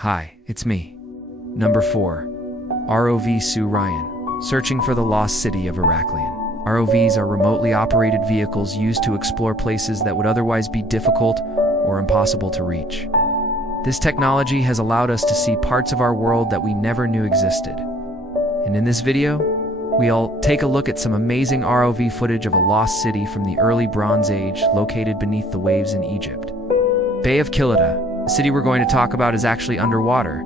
Hi, it's me. Number 4. ROV Sue Ryan, searching for the lost city of Heraklion. ROVs are remotely operated vehicles used to explore places that would otherwise be difficult or impossible to reach. This technology has allowed us to see parts of our world that we never knew existed. And in this video, we'll take a look at some amazing ROV footage of a lost city from the early Bronze Age located beneath the waves in Egypt. Bay of Kiladha, the city we're going to talk about, is actually underwater,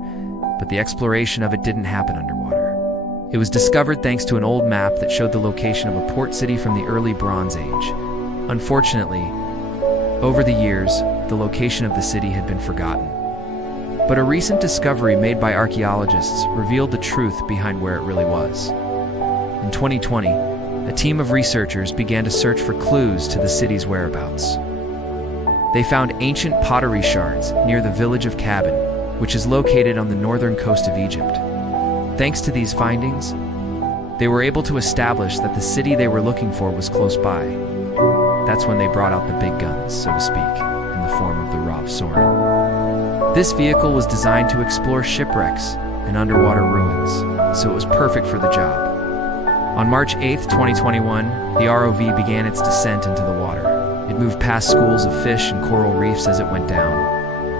but the exploration of it didn't happen underwater. It was discovered thanks to an old map that showed the location of a port city from the early Bronze Age. Unfortunately, over the years, the location of the city had been forgotten. But a recent discovery made by archaeologists revealed the truth behind where it really was. In 2020, a team of researchers began to search for clues to the city's whereabouts. They found ancient pottery shards near the village of Kabin, which is located on the northern coast of Egypt. Thanks to these findings, they were able to establish that the city they were looking for was close by. That's when they brought out the big guns, so to speak, in the form of the ROV sonar. This vehicle was designed to explore shipwrecks and underwater ruins, so it was perfect for the job. On March 8, 2021, the ROV began its descent into the water. It moved past schools of fish and coral reefs as it went down,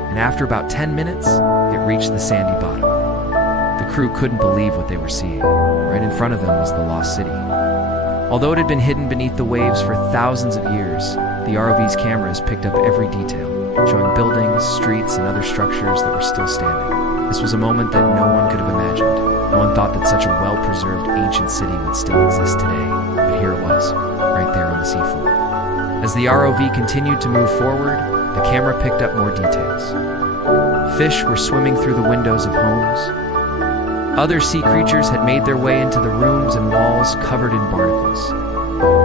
and after about 10 minutes, it reached the sandy bottom. The crew couldn't believe what they were seeing. Right in front of them was the lost city. Although it had been hidden beneath the waves for thousands of years, the ROV's cameras picked up every detail, showing buildings, streets, and other structures that were still standing. This was a moment that no one could have imagined. No one thought that such a well-preserved ancient city would still exist today, but here it was, right there on the seafloor. As the ROV continued to move forward, the camera picked up more details. Fish were swimming through the windows of homes. Other sea creatures had made their way into the rooms and walls covered in barnacles.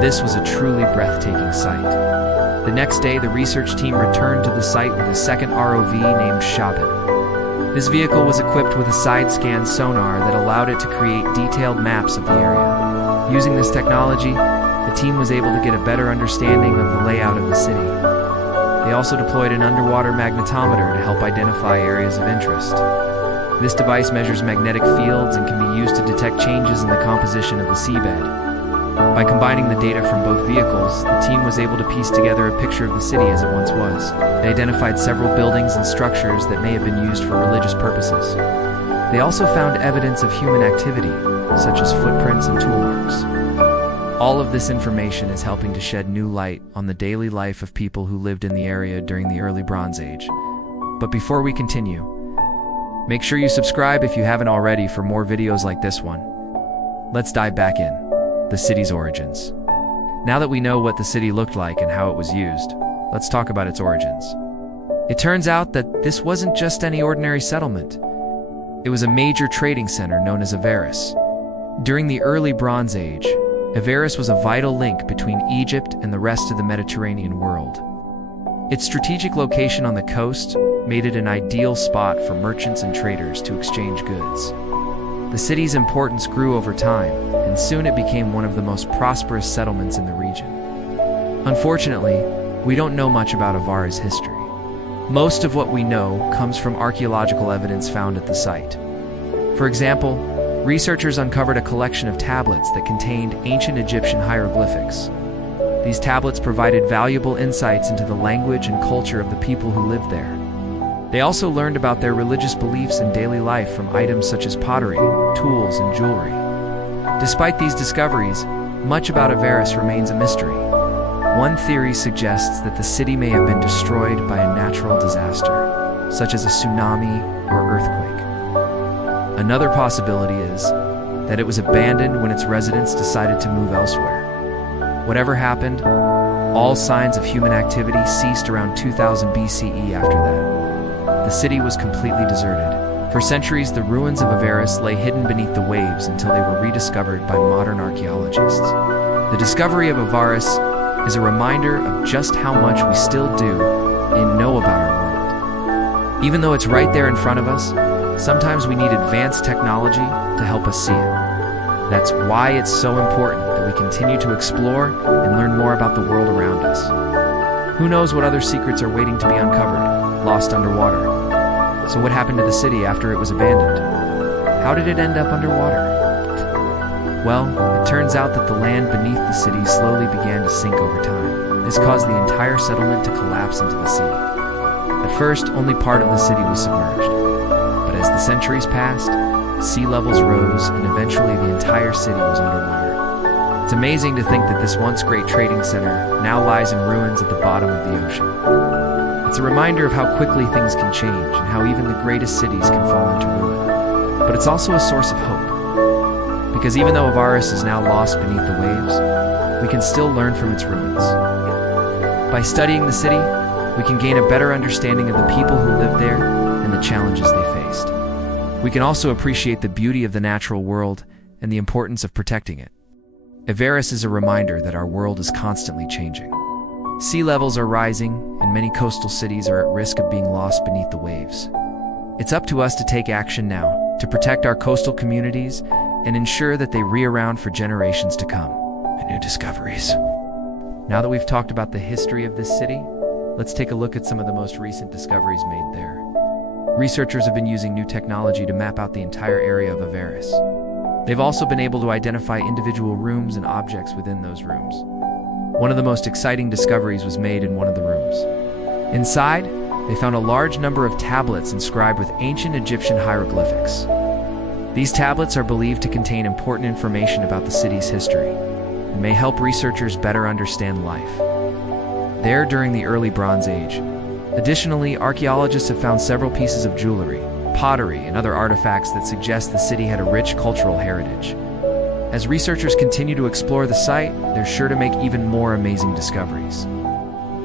This was a truly breathtaking sight. The next day, the research team returned to the site with a second ROV named Shabin. This vehicle was equipped with a side-scan sonar that allowed it to create detailed maps of the area. Using this technology, the team was able to get a better understanding of the layout of the city. They also deployed an underwater magnetometer to help identify areas of interest. This device measures magnetic fields and can be used to detect changes in the composition of the seabed. By combining the data from both vehicles, the team was able to piece together a picture of the city as it once was. They identified several buildings and structures that may have been used for religious purposes. They also found evidence of human activity, such as footprints and tool marks. All of this information is helping to shed new light on the daily life of people who lived in the area during the early Bronze Age. But before we continue, make sure you subscribe if you haven't already for more videos like this one. Let's dive back in. The city's origins. Now that we know what the city looked like and how it was used, let's talk about its origins. It turns out that this wasn't just any ordinary settlement. It was a major trading center known as Avaris. During the early Bronze Age, Avaris was a vital link between Egypt and the rest of the Mediterranean world. Its strategic location on the coast made it an ideal spot for merchants and traders to exchange goods. The city's importance grew over time, and soon it became one of the most prosperous settlements in the region. Unfortunately, we don't know much about Avaris' history. Most of what we know comes from archaeological evidence found at the site. For example, researchers uncovered a collection of tablets that contained ancient Egyptian hieroglyphics. These tablets provided valuable insights into the language and culture of the people who lived there. They also learned about their religious beliefs and daily life from items such as pottery, tools, and jewelry. Despite these discoveries, much about Avaris remains a mystery. One theory suggests that the city may have been destroyed by a natural disaster, such as a tsunami or earthquake. Another possibility is that it was abandoned when its residents decided to move elsewhere. Whatever happened, all signs of human activity ceased around 2000 BCE after that. The city was completely deserted. For centuries, the ruins of Avaris lay hidden beneath the waves until they were rediscovered by modern archaeologists. The discovery of Avaris is a reminder of just how much we still do and know about our world. Even though it's right there in front of us, sometimes we need advanced technology to help us see it. That's why it's so important that we continue to explore and learn more about the world around us. Who knows what other secrets are waiting to be uncovered, lost underwater? So what happened to the city after it was abandoned? How did it end up underwater? Well, it turns out that the land beneath the city slowly began to sink over time. This caused the entire settlement to collapse into the sea. At first, only part of the city was submerged. But as the centuries passed, sea levels rose and eventually the entire city was underwater. It's amazing to think that this once great trading center now lies in ruins at the bottom of the ocean. It's a reminder of how quickly things can change and how even the greatest cities can fall into ruin. But it's also a source of hope. Because even though Avaris is now lost beneath the waves, we can still learn from its ruins. By studying the city, we can gain a better understanding of the people who lived there and the challenges they faced. We can also appreciate the beauty of the natural world and the importance of protecting it. Avaris is a reminder that our world is constantly changing. Sea levels are rising, and many coastal cities are at risk of being lost beneath the waves. It's up to us to take action now, to protect our coastal communities and ensure that they re-around for generations to come. And new discoveries. Now that we've talked about the history of this city, let's take a look at some of the most recent discoveries made there. Researchers have been using new technology to map out the entire area of Avaris. They've also been able to identify individual rooms and objects within those rooms. One of the most exciting discoveries was made in one of the rooms. Inside, they found a large number of tablets inscribed with ancient Egyptian hieroglyphics. These tablets are believed to contain important information about the city's history and may help researchers better understand life there during the early Bronze Age. Additionally, archaeologists have found several pieces of jewelry, pottery, and other artifacts that suggest the city had a rich cultural heritage. As researchers continue to explore the site, they're sure to make even more amazing discoveries.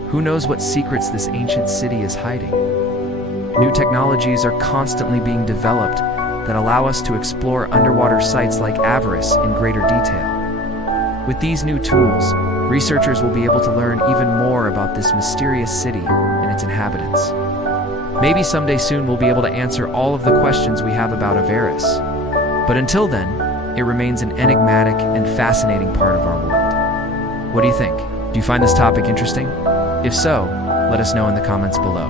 Who knows what secrets this ancient city is hiding? New technologies are constantly being developed that allow us to explore underwater sites like Avaris in greater detail. With these new tools, researchers will be able to learn even more about this mysterious city and its inhabitants. Maybe someday soon we'll be able to answer all of the questions we have about Avaris. But until then, it remains an enigmatic and fascinating part of our world. What do you think? Do you find this topic interesting? If so, let us know in the comments below.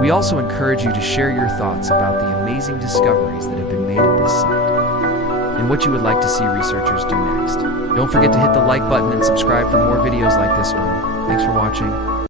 We also encourage you to share your thoughts about the amazing discoveries that have been made at this site, and what you would like to see researchers do next. Don't forget to hit the like button and subscribe for more videos like this one. Thanks for watching.